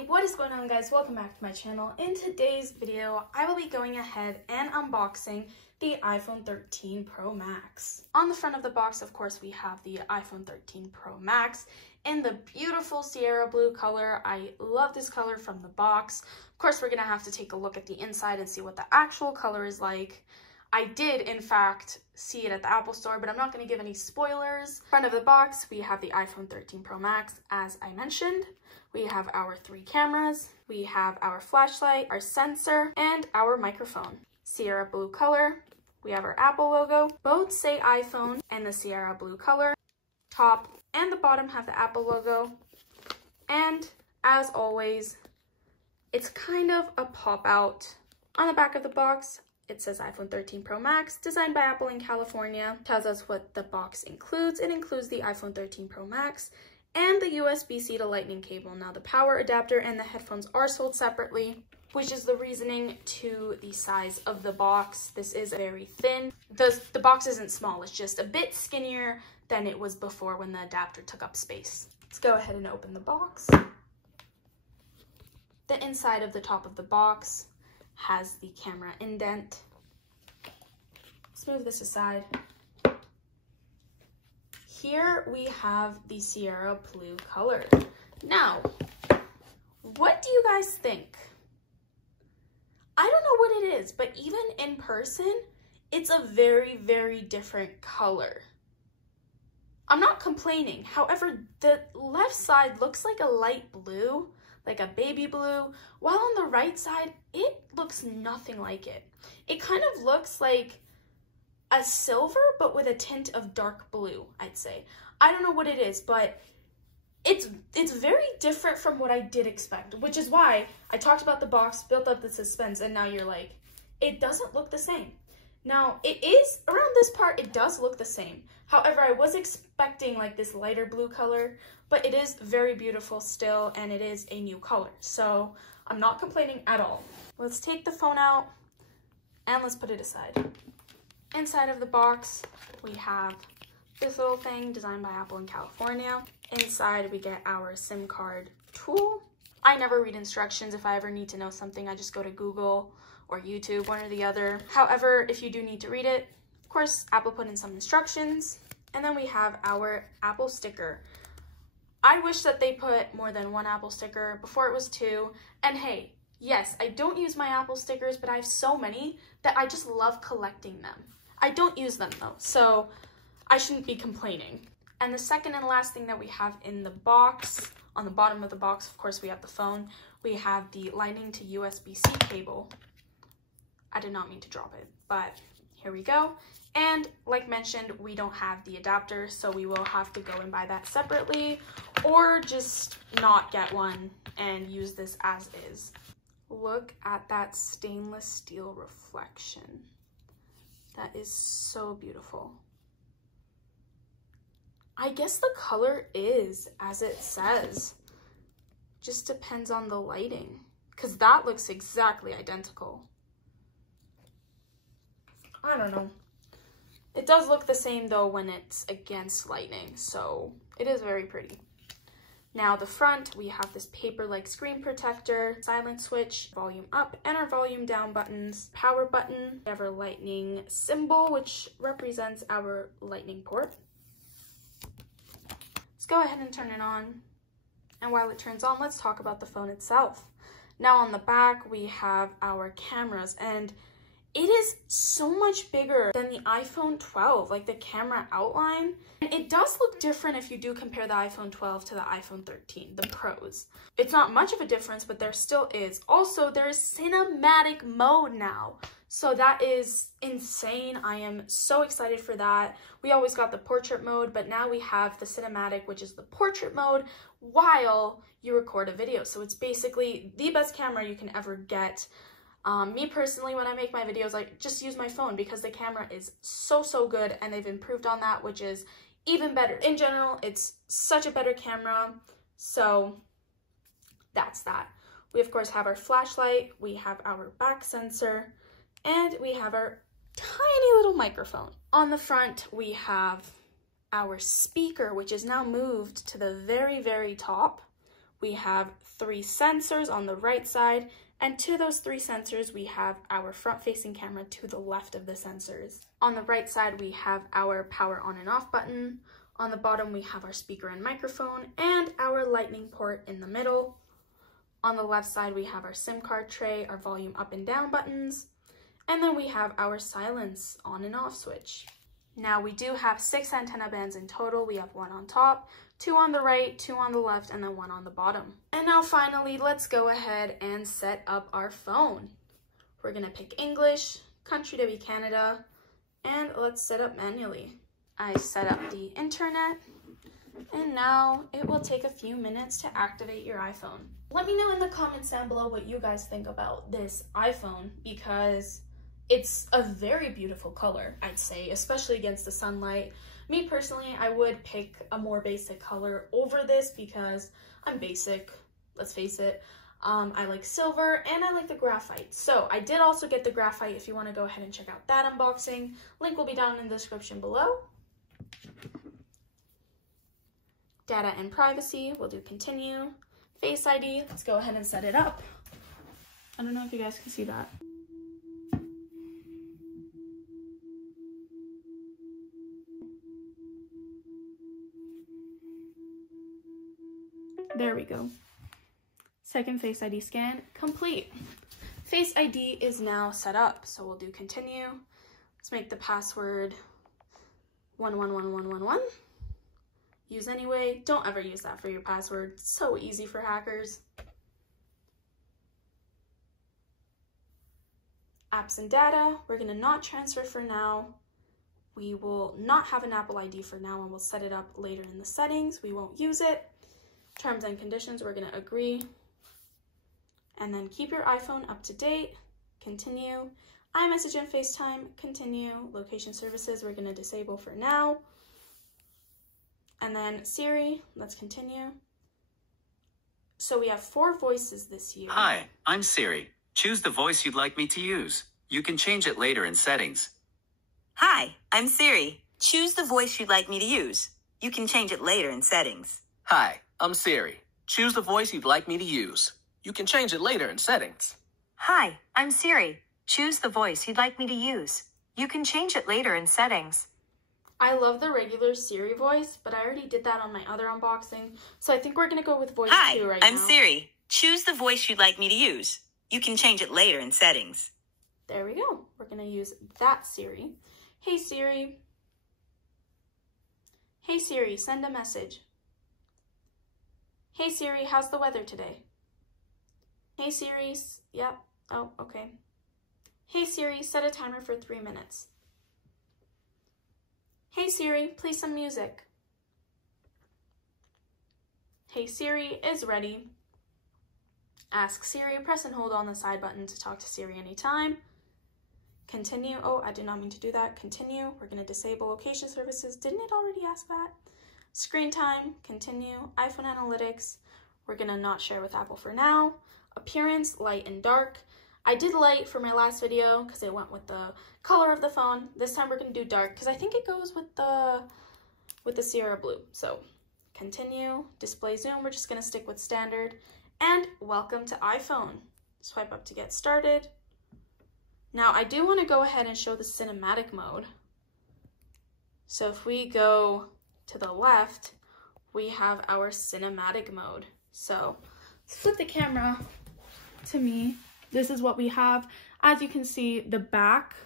Hey, what is going on, guys? Welcome back to my channel. In today's video, I will be going ahead and unboxing the iPhone 13 Pro Max. On the front of the box, of course, we have the iPhone 13 Pro Max in the beautiful Sierra blue color. I love this color from the box. Of course, we're gonna have to take a look at the inside and see what the actual color is like. I did, in fact, see it at the Apple Store, but I'm not going to give any spoilers. Front of the box, we have the iPhone 13 Pro Max, as I mentioned. We have our 3 cameras, we have our flashlight, our sensor, and our microphone. Sierra blue color, we have our Apple logo. Both say iPhone and the Sierra blue color. Top and the bottom have the Apple logo. And, as always, it's kind of a pop-out. On the back of the box, it says iPhone 13 Pro Max, designed by Apple in California. Tells us what the box includes. It includes the iPhone 13 Pro Max and the USB-C to Lightning cable. Now, the power adapter and the headphones are sold separately, which is the reasoning to the size of the box. This is very thin. The box isn't small, it's just a bit skinnier than it was before when the adapter took up space. Let's go ahead and open the box. The inside of the top of the box has the camera indent. Let's move this aside. Here we have the Sierra blue color. Now, what do you guys think? I don't know what it is, but even in person, it's a very, very different color. I'm not complaining. However, the left side looks like a light blue, like a baby blue, while on the right side, it looks nothing like it. It kind of looks like a silver, but with a tint of dark blue, I'd say. I don't know what it is, but it's very different from what I did expect, which is why I talked about the box, built up the suspense, and now you're like, it doesn't look the same. Now, it is, around this part, it does look the same. However, I was expecting like this lighter blue color, but it is very beautiful still, and it is a new color. So I'm not complaining at all. Let's take the phone out and let's put it aside. Inside of the box, we have this little thing designed by Apple in California. Inside, we get our SIM card tool. I never read instructions. If I ever need to know something, I just go to Google or YouTube, one or the other. However, if you do need to read it, of course, Apple put in some instructions. And then we have our Apple sticker. I wish that they put more than 1 Apple sticker. Before it was 2. And hey, yes, I don't use my Apple stickers, but I have so many that I just love collecting them. I don't use them though, so I shouldn't be complaining. And the second and last thing that we have in the box, on the bottom of the box, of course, we have the phone. We have the Lightning to USB-C cable. I did not mean to drop it, but here we go. And like mentioned, we don't have the adapter, so we will have to go and buy that separately, or just not get one and use this as is. Look at that stainless steel reflection. That is so beautiful. I guess the color is as it says. Just depends on the lighting, because that looks exactly identical. I don't know. It does look the same though when it's against lighting, so it is very pretty. Now the front, we have this paper-like screen protector, silent switch, volume up, and our volume down buttons, power button. We have our lightning symbol, which represents our lightning port. Let's go ahead and turn it on. And while it turns on, let's talk about the phone itself. Now on the back, we have our cameras, and it is so much bigger than the iPhone 12, like the camera outline. And it does look different if you do compare the iPhone 12 to the iPhone 13, the Pros. It's not much of a difference, but there still is. Also, there is cinematic mode now. So that is insane. I am so excited for that. We always got the portrait mode, but now we have the cinematic, which is the portrait mode while you record a video. So it's basically the best camera you can ever get. Me personally, when I make my videos, I just use my phone because the camera is so good, and they've improved on that, which is even better. In general, it's such a better camera, so that's that. We, of course, have our flashlight, we have our back sensor, and we have our tiny little microphone. On the front, we have our speaker, which is now moved to the very top, we have 3 sensors on the right side, and to those 3 sensors, we have our front-facing camera to the left of the sensors. On the right side, we have our power on and off button. On the bottom, we have our speaker and microphone, and our lightning port in the middle. On the left side, we have our SIM card tray, our volume up and down buttons, and then we have our silence on and off switch. Now we do have 6 antenna bands in total. We have 1 on top, 2 on the right, 2 on the left, and then 1 on the bottom. And now finally, let's go ahead and set up our phone. We're gonna pick English, country to be Canada, and let's set up manually. I set up the internet, and now it will take a few minutes to activate your iPhone. Let me know in the comments down below what you guys think about this iPhone, because it's a very beautiful color, I'd say, especially against the sunlight. Me personally, I would pick a more basic color over this because I'm basic, let's face it. I like silver and I like the graphite. So I did also get the graphite if you want to go ahead and check out that unboxing. Link will be down in the description below. Data and privacy, we'll do continue. Face ID, let's go ahead and set it up. I don't know if you guys can see that. There we go. Second Face ID scan complete. Face ID is now set up, so we'll do continue. Let's make the password 111111. Use anyway. Don't ever use that for your password. It's so easy for hackers. Apps and data, we're gonna not transfer for now. We will not have an Apple ID for now, and we'll set it up later in the settings. We won't use it. Terms and conditions, we're gonna agree. And then keep your iPhone up to date, continue. iMessage and FaceTime, continue. Location services, we're gonna disable for now. And then Siri, let's continue. So we have 4 voices this year. Hi, I'm Siri. Choose the voice you'd like me to use. You can change it later in settings. Hi, I'm Siri. Choose the voice you'd like me to use. You can change it later in settings. Hi, I'm Siri. Choose the voice you'd like me to use. You can change it later in settings. Hi, I'm Siri. Choose the voice you'd like me to use. You can change it later in settings. I love the regular Siri voice, but I already did that on my other unboxing, so I think we're gonna go with voice 2 right now. Hi, I'm Siri. Choose the voice you'd like me to use. You can change it later in settings. There we go. We're gonna use that Siri. Hey Siri. Hey Siri, send a message. Hey Siri, how's the weather today? Hey Siri, yep, oh, okay. Hey Siri, set a timer for 3 minutes. Hey Siri, play some music. Hey Siri is ready. Ask Siri, press and hold on the side button to talk to Siri anytime. Continue, oh, I did not mean to do that. Continue, we're gonna disable location services. Didn't it already ask that? Screen time, continue. iPhone analytics, we're gonna not share with Apple for now. Appearance, light and dark. I did light for my last video because it went with the color of the phone. This time we're gonna do dark because I think it goes with the Sierra Blue. So continue, display zoom, we're just gonna stick with standard. And welcome to iPhone. Swipe up to get started. Now I do wanna go ahead and show the cinematic mode. So if we go to the left, we have our cinematic mode. So flip the camera to me. This is what we have. As you can see, the back,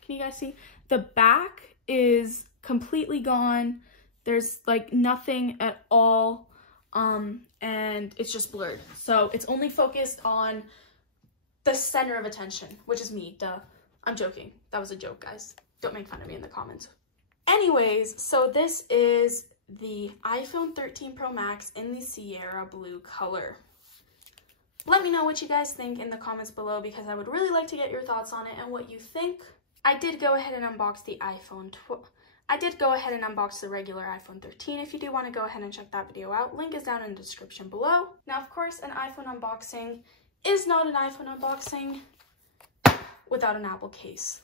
can you guys see? The back is completely gone. There's like nothing at all, and it's just blurred. So it's only focused on the center of attention, which is me, duh. I'm joking. That was a joke, guys. Don't make fun of me in the comments. Anyways, so this is the iPhone 13 Pro Max in the Sierra Blue color. Let me know what you guys think in the comments below because I would really like to get your thoughts on it and what you think. I did go ahead and unbox the regular iPhone 13 if you do want to go ahead and check that video out. Link is down in the description below. Now, of course, an iPhone unboxing is not an iPhone unboxing without an Apple case.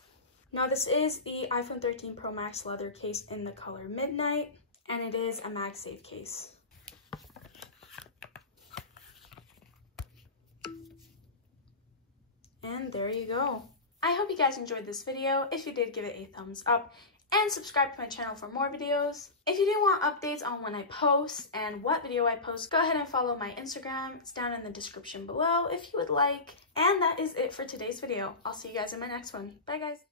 Now, this is the iPhone 13 Pro Max leather case in the color Midnight, and it is a MagSafe case. And there you go. I hope you guys enjoyed this video. If you did, give it a thumbs up and subscribe to my channel for more videos. If you do want updates on when I post and what video I post, go ahead and follow my Instagram. It's down in the description below if you would like. And that is it for today's video. I'll see you guys in my next one. Bye guys.